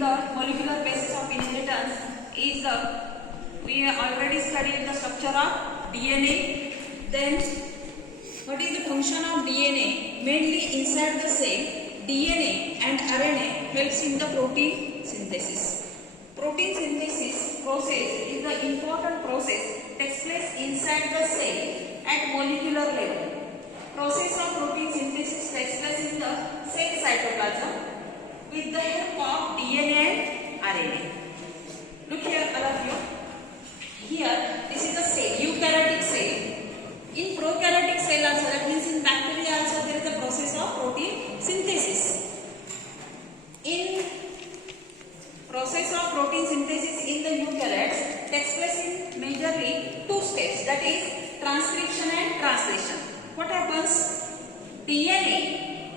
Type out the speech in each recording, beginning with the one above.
the molecular basis of inheritance is we already studied the structure of DNA. Then what is the function of DNA? Mainly inside the cell, DNA and RNA helps in the protein synthesis. Protein synthesis process is the important process takes place inside the cell at molecular level. Process of protein synthesis takes place in the cell cytoplasm with the help of DNA and RNA. Look here, all of you. Here, this is the cell, eukaryotic cell. In prokaryotic cell also, that means in bacteria also, there is a process of protein synthesis. In process of protein synthesis in the eukaryotes takes place in majorly two steps, that is transcription and translation. What happens? DNA,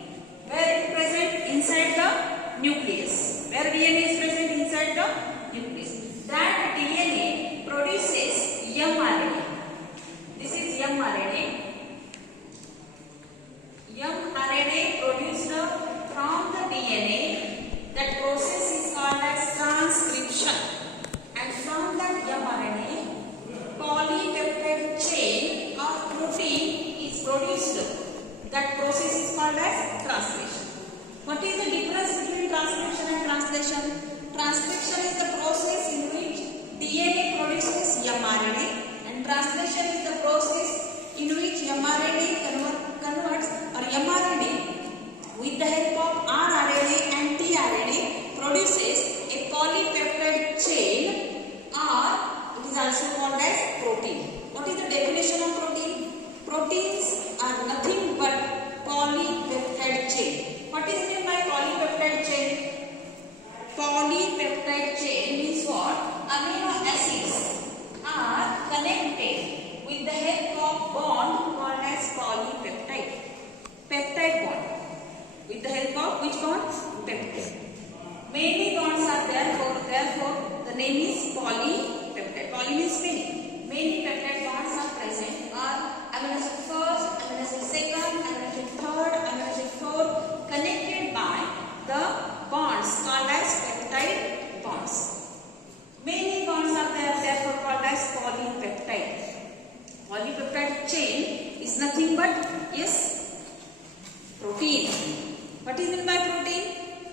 where it is present inside the nucleus, where DNA is present inside the nucleus, that DNA produces mRNA. This is mRNA. mRNA produced from the DNA. That process is called as transcription. And from that mRNA, polypeptide chain or protein is produced. That process is called as translation. What is the difference between transcription and translation? Transcription is the process in which DNA produces mRNA. And translation is the process in which mRNA converts or mRNA with the help of rRNA and tRNA produces a polypeptide chain, or it is also called as protein. What is the definition of protein? Proteins are nothing but polypeptide chain. What is meant by polypeptide chain? Polypeptide chain means what? Amino acids are connected with the help of bond called as polypeptide. Peptide bond. With the help of which bond? Peptide. Many bonds are there, therefore the name is polypeptide. Poly means many. Many peptide bonds are present, are amino acid first, amino acid second, amino acid third, amino acid fourth, connected by the bonds called as peptide bonds. Many bonds are there, therefore called as polypeptide. Polypeptide chain is nothing but, yes, protein. What is meant by protein?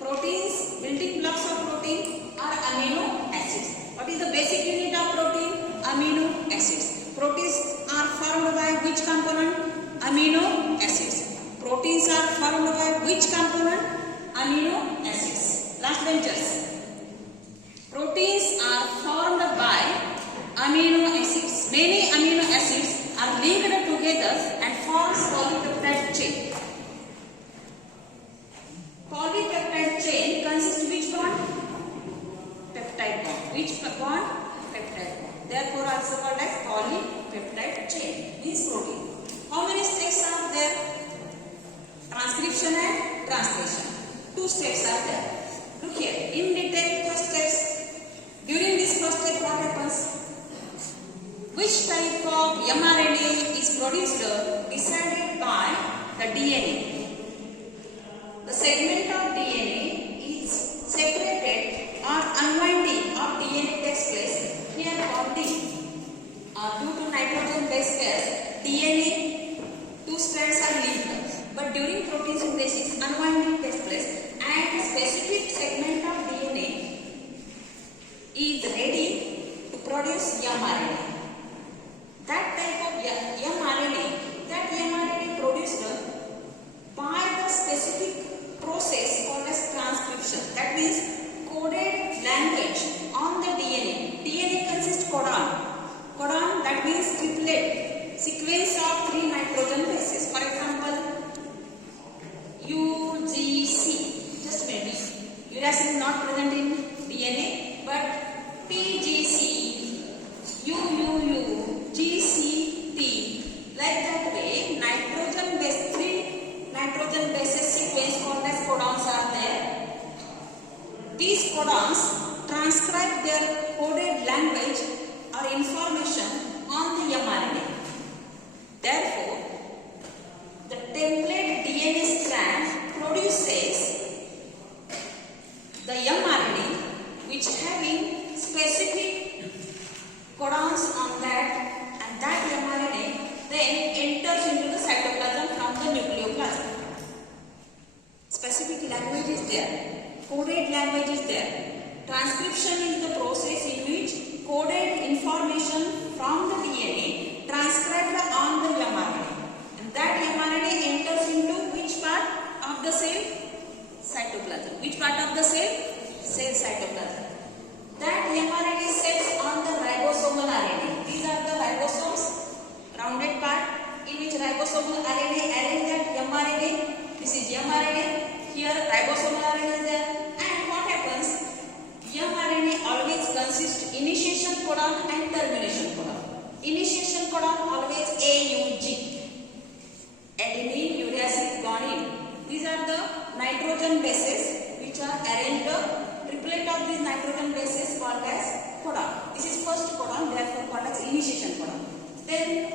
Proteins, building blocks of protein are amino acids. What is the basic unit of protein? Amino acids. Proteins are formed by which component? Amino acids. Proteins are formed by which component? Amino acids. Last benchers. Proteins are formed by amino acids. Many amino acids are linked together and forms polypeptide chain. Polypeptide chain consists which bond? Peptide bond. Which bond? Peptide bond. Therefore also called as polypeptide chain. Means protein. How many steps are there? Transcription and translation. Two steps are there. Look here. In detail, first steps. During this first step, what happens? Which type of mRNA is produced decided by the DNA. The segment of DNA is separated or unwinding of DNA takes place. Here bonding due to nitrogen base pairs, DNA two strands are linked. But during protein synthesis, unwinding takes place and a specific segment of DNA is ready to produce mRNA. That type of mRNA produced by the specific process called as transcription. That means coded language on the DNA. DNA consists codon. Codon, that means triplet sequence of 3 nitrogen bases. For example, UGC. Just maybe. Uracil is not present in DNA, but TGC, UUU, GCT. Like that way, nitrogen base 3 nitrogen bases sequence called as codons are there. These codons transcribe their coded language or information on the mRNA. Therefore, the template DNA strand produces the mRNA which having specific codons on that, and that mRNA then enters into the cytoplasm from the nucleoplasm. Specific language is there, coded language is there. Transcription is the process in which coded information from the DNA transcribed on the mRNA, and that mRNA enters into which part of the cell? Cytoplasm. Which part of the cell? Cell cytoplasm. That mRNA sets on the ribosomal RNA. These are the ribosomes, rounded part in which ribosomal RNA arrange that mRNA. This is mRNA. Here ribosomal RNA is there. And what happens? mRNA always consists initiation codon and termination codon. Initiation codon always AUG. Adenine, uracil, guanine. These are the nitrogen bases which are arranged. Triplet of these nitrogen bases called as codon. This is first codon, therefore called as initiation codon. Then,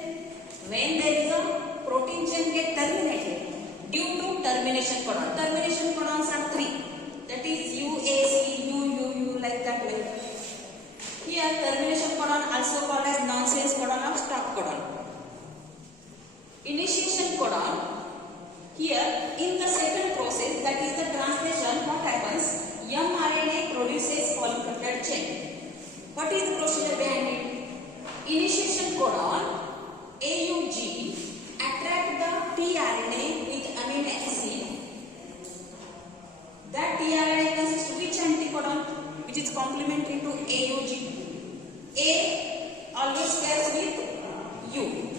when there is a protein chain get terminated due to termination codon. Termination codons are three. That is UAC, UUU, like that way. Here, termination codon also called as nonsense codon or stop codon. Initiation codon. Here, in the second process, that is the translation, what happens? mRNA produces polypeptide chain. What is the procedure behind it? Initiation codon, AUG, attract the tRNA with amino acid. That tRNA consists of which anticodon? Which is complementary to AUG. A always pairs with U.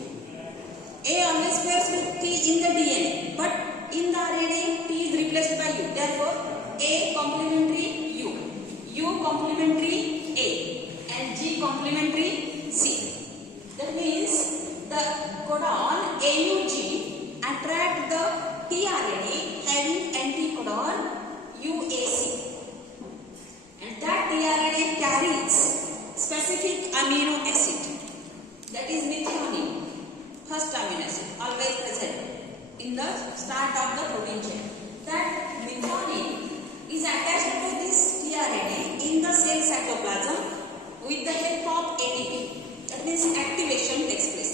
A always pairs with T in the DNA, but in the RNA, T is replaced by U. Therefore, A complementary U, U complementary A, and G complementary C. That means the codon AUG attract the tRNA having anticodon UAC, and that tRNA carries specific amino acid, that is methionine. First amino acid always present in the start of the protein chain. That methionine is attached to this tRNA in the cell cytoplasm with the help of ATP. That means activation takes place.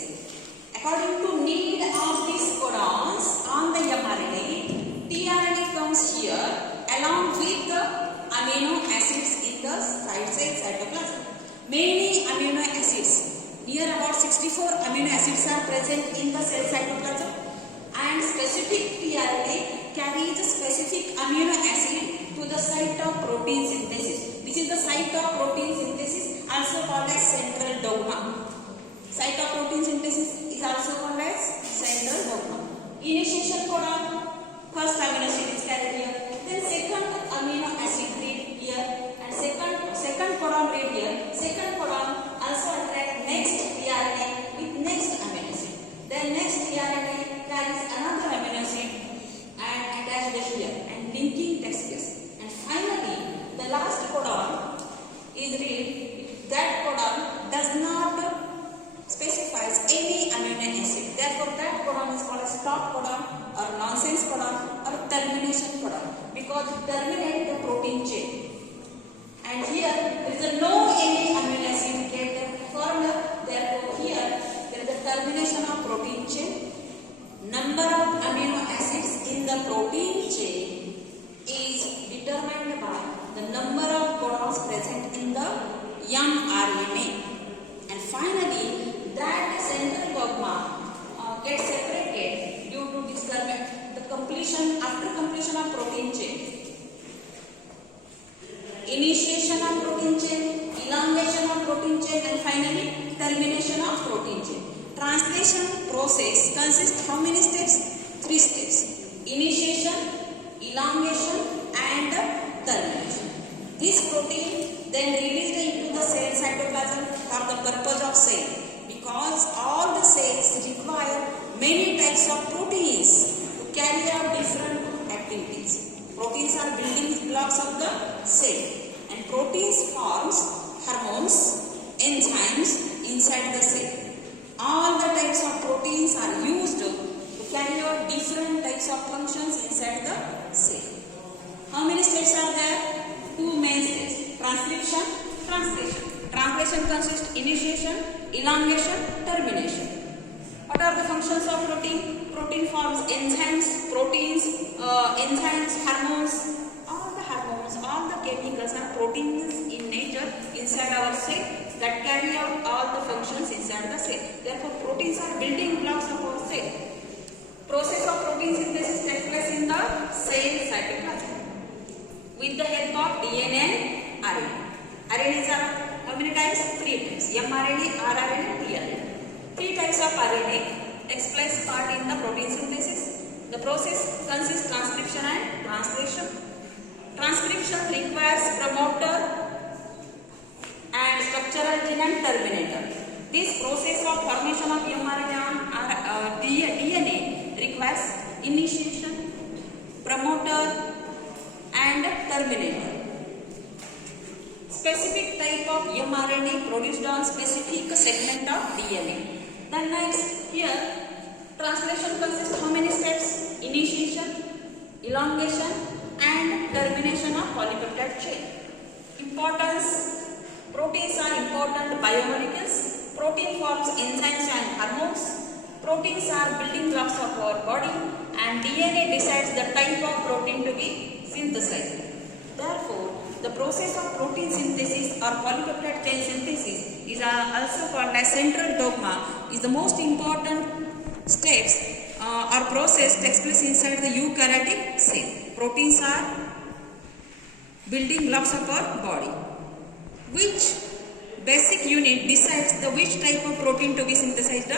According to need of these codons on the mRNA, tRNA comes here along with the amino acids in the cell cytoplasm. Many amino acids. Here about 64 amino acids are present in the cell cytoplasm, and specific tRNA carries a specific amino acid to the site of protein synthesis. This is the site of protein synthesis, also called as central dogma. Site of protein synthesis is also called as central dogma. Initiation codon, first amino acid is carried here, then second amino acid read here, and second codon read here. Second codon also attract next tRNA with next amino acid. Then next tRNA carries another amino acid and attached here, and linking takes place. And finally, the last codon is read. That codon does not specifies any amino acid. Therefore, that codon is called a stop codon or nonsense codon or termination codon, because it terminates the protein chain. And here there is no any amino acid get formed. Therefore, here there is a termination of protein chain. Number of amino acids in the protein chain is determined by the number of codons present in the mRNA. And finally, that central dogma gets separated due to after completion of protein chain. Initiation of protein chain, elongation of protein chain, and finally termination of protein chain. Translation process consists how many steps? 3 steps. Initiation, elongation, and termination. This protein then released into the cell cytoplasm for the purpose of cell, because all the cells require many types of proteins to carry out different activities. Proteins are building blocks of the cell, and proteins forms hormones, enzymes inside the cell. All the types of proteins are used to carry out different types of functions inside the cell. How many steps are there? 2 main steps. Transcription Translation. Translation consists initiation, elongation, termination. What are the functions of protein? Protein forms enzymes, proteins, enzymes, hormones. All the chemicals are proteins in nature inside our cell that carry out all the functions inside the cell. Therefore, proteins are building blocks of our cell. Process of protein synthesis takes place in the cell cytoplasm with the help of DNA and RNA. RNAs are how many types? 3 types: mRNA, rRNA, tRNA. 3 types of RNA takes place part in the protein synthesis. The process consists transcription and translation. Transcription requires promoter and structural gene and terminator. This process of formation of mRNA and DNA requires initiation, promoter and terminator. Specific type of mRNA produced on specific segment of DNA. Then next here, translation consists how many steps? Initiation, elongation and termination of polypeptide chain. Importance: proteins are important biomolecules. Protein forms enzymes and hormones. Proteins are building blocks of our body, and DNA decides the type of protein to be synthesized. Therefore, the process of protein synthesis or polypeptide chain synthesis is also called as central dogma, is the most important steps or process takes place inside the eukaryotic cell. Proteins are building blocks of our body. Which basic unit decides the which type of protein to be synthesized?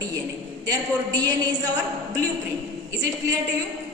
DNA. Therefore, DNA is our blueprint. Is it clear to you?